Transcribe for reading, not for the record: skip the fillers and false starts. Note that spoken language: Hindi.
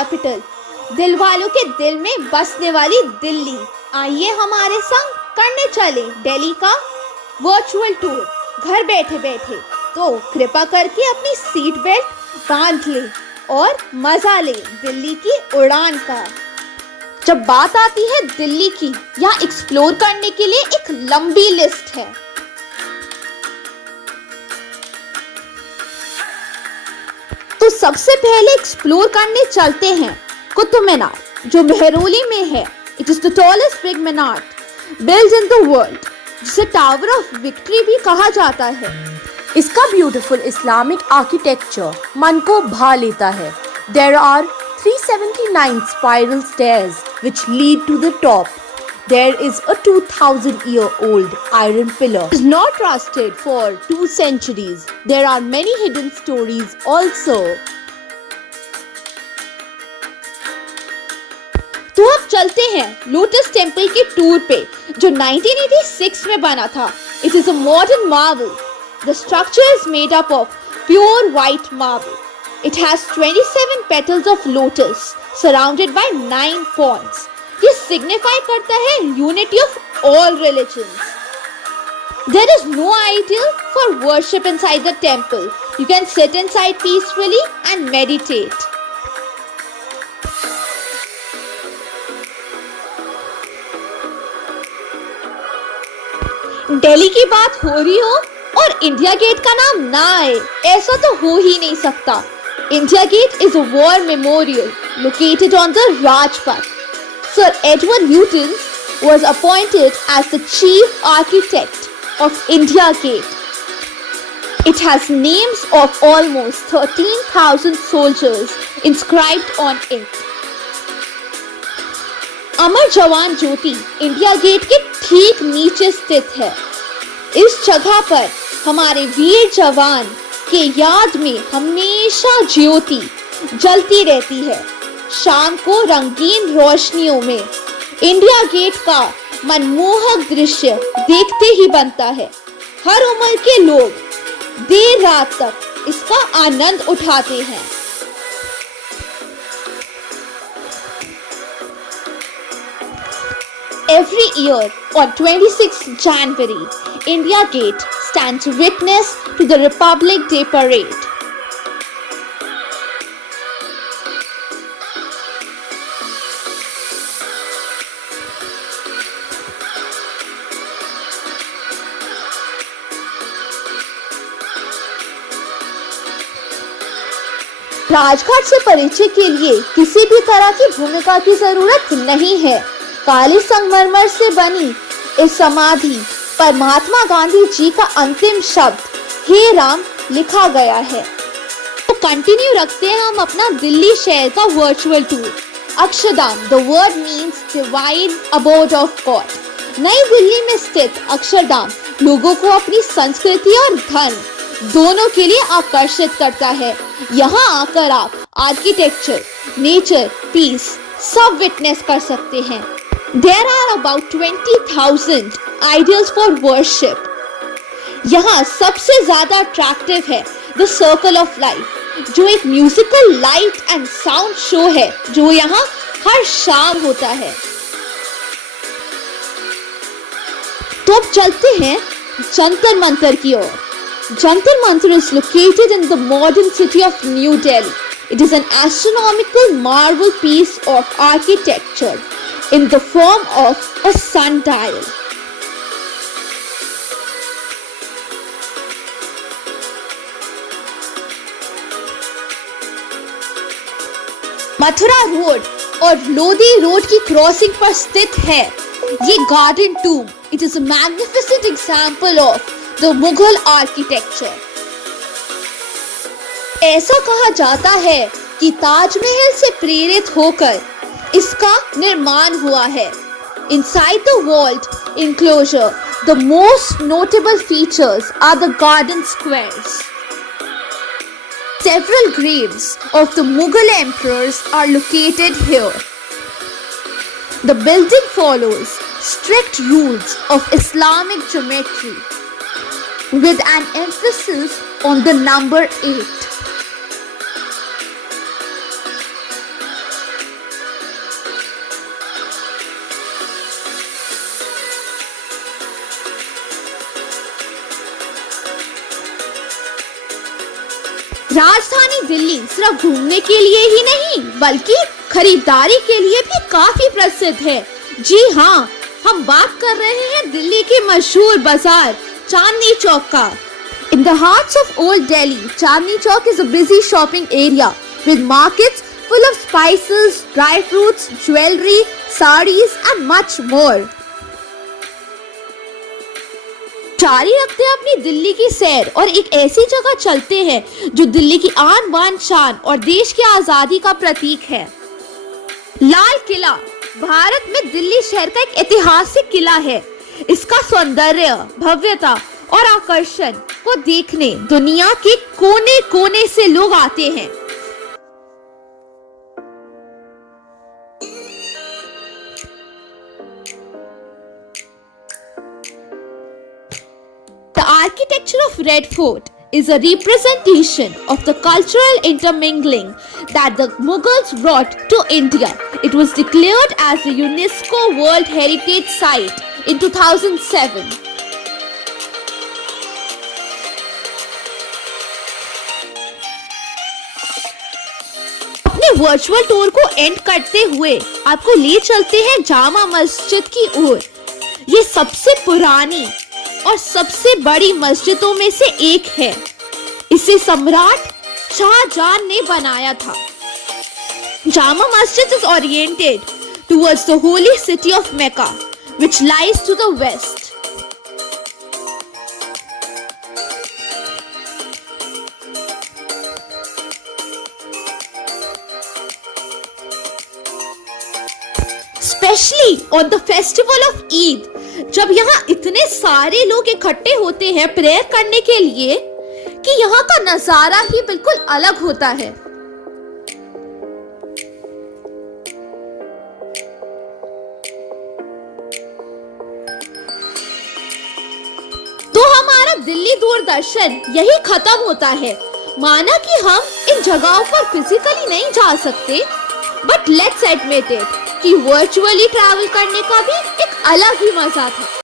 कैपिटल, दिल वालों के दिल में बसने वाली दिल्ली। आइए हमारे संग करने चले दिल्ली का वर्चुअल टूर घर बैठे बैठे। तो कृपा करके अपनी सीट बेल्ट बांध ले और मजा ले दिल्ली की उड़ान का। जब बात आती है दिल्ली की, यहाँ एक्सप्लोर करने के लिए एक लंबी लिस्ट है। तो सबसे पहले एक्सप्लोर करने चलते हैं कुतुब मीनार, जो मेहरौली में है। It is the tallest big Minar build in the world, जिसे टावर ऑफ विक्ट्री भी कहा जाता है। इसका ब्यूटीफुल इस्लामिक आर्किटेक्चर मन को भा लेता है। There are 379 spiral stairs which lead to the top. There is a 2000-year-old iron pillar. It is not rusted for 2 centuries. There are many hidden stories also. तो अब चलते हैं लोटस टेम्पल के टूर पे, जो 1986 में बना था। It is a modern marvel. The structure is made up of pure white marble. It has 27 petals of lotus surrounded by 9 ponds. ये signify करता है unity of all religions. There is no idol for worship inside the temple. You can sit inside peacefully and meditate. Delhi की बात हो रही हो और इंडिया गेट का नाम ना आए, ऐसा तो हो ही नहीं सकता। India Gate is a war memorial located on the Rajpath. Sir Edward Newton was appointed as the chief architect of India Gate. It has names of almost 13,000 soldiers inscribed on it. अमर जवान ज्योति इंडिया गेट के ठीक नीचे स्थित है। इस जगह पर हमारे वीर जवान के याद में हमेशा ज्योति जलती रहती है। शाम को रंगीन रोशनियों में इंडिया गेट का मनमोहक दृश्य देखते ही बनता है। हर उम्र के लोग देर रात तक इसका आनंद उठाते हैं। Every year on 26 January, India Gate stands witness to the Republic Day parade. Rajghat से परिचय के लिए किसी भी तरह की भूमिका की जरूरत नहीं है। काली संगमरमर से बनी इस समाधि पर महात्मा गांधी जी का अंतिम शब्द हे राम लिखा गया है। तो कंटिन्यू रखते हैं हम अपना दिल्ली शहर का virtual tour. Akshardham, the word means divine abode of God. Nai Delhi में स्थित अक्षरधाम लोगों को अपनी संस्कृति और धन दोनों के लिए आकर्षित करता है। यहाँ आकर आप आर्किटेक्चर, नेचर, पीस सब विटनेस कर सकते हैं। There are about 20,000 idols for worship. यहाँ सबसे ज्यादा अट्रैक्टिव है द सर्कल ऑफ लाइफ, जो एक musical light and sound show है जो यहाँ हर शाम होता है। तो अब चलते हैं जंतर मंतर की ओर। Jantar Mantar is located in the modern city of New Delhi. It is an astronomical marvel piece of architecture in the form of a sundial. Mathura road और लोधी रोड की क्रॉसिंग पर स्थित है ये garden tomb. It is a magnificent example of the Mughal architecture. ऐसा कहा जाता है कि ताजमहल से प्रेरित होकर इसका निर्माण हुआ है। Inside the walled enclosure, the most notable features are the garden squares. Several graves of the Mughal emperors are located here. The building follows strict rules of Islamic geometry with an emphasis on the number 8. राजधानी दिल्ली सिर्फ घूमने के लिए ही नहीं बल्कि खरीदारी के लिए भी काफी प्रसिद्ध है। जी हाँ, हम बात कर रहे हैं दिल्ली के मशहूर बाजार चांदनी चौक का। In the hearts of old Delhi, Chandni Chowk is a busy shopping area with markets full of spices, dry fruits, jewelry, sarees and much more. जारी रखते हैं अपनी दिल्ली की सैर और एक ऐसी जगह चलते हैं जो दिल्ली की आन बान शान और देश की आजादी का प्रतीक है। लाल किला भारत में दिल्ली शहर का एक ऐतिहासिक किला है। इसका सौंदर्य, भव्यता और आकर्षण को देखने दुनिया के कोने कोने से लोग आते हैं। The architecture of Red Fort is a representation of the cultural intermingling that the Mughals brought to India. It was declared as a UNESCO World Heritage Site in 2007. अपने वर्चुअल टूर को एंड करते हुए आपको ले चलते हैं जामा मस्जिद की ओर। ये सबसे पुरानी और सबसे बड़ी मस्जिदों में से एक है। इसे सम्राट शाहजहां ने बनाया था। Jama Masjid is oriented towards the holy city of Mecca, which lies to the west. Especially on the festival of Eid, जब यहाँ इतने सारे लोग इकट्ठे होते हैं प्रेयर करने के लिए कि यहाँ का नजारा ही बिल्कुल अलग होता है। तो हमारा दिल्ली दूरदर्शन यही खत्म होता है। माना कि हम इन जगहों पर फिजिकली नहीं जा सकते, बट लेट्स एडमिट इट कि वर्चुअली ट्रैवल करने का भी एक अलग ही मजा था।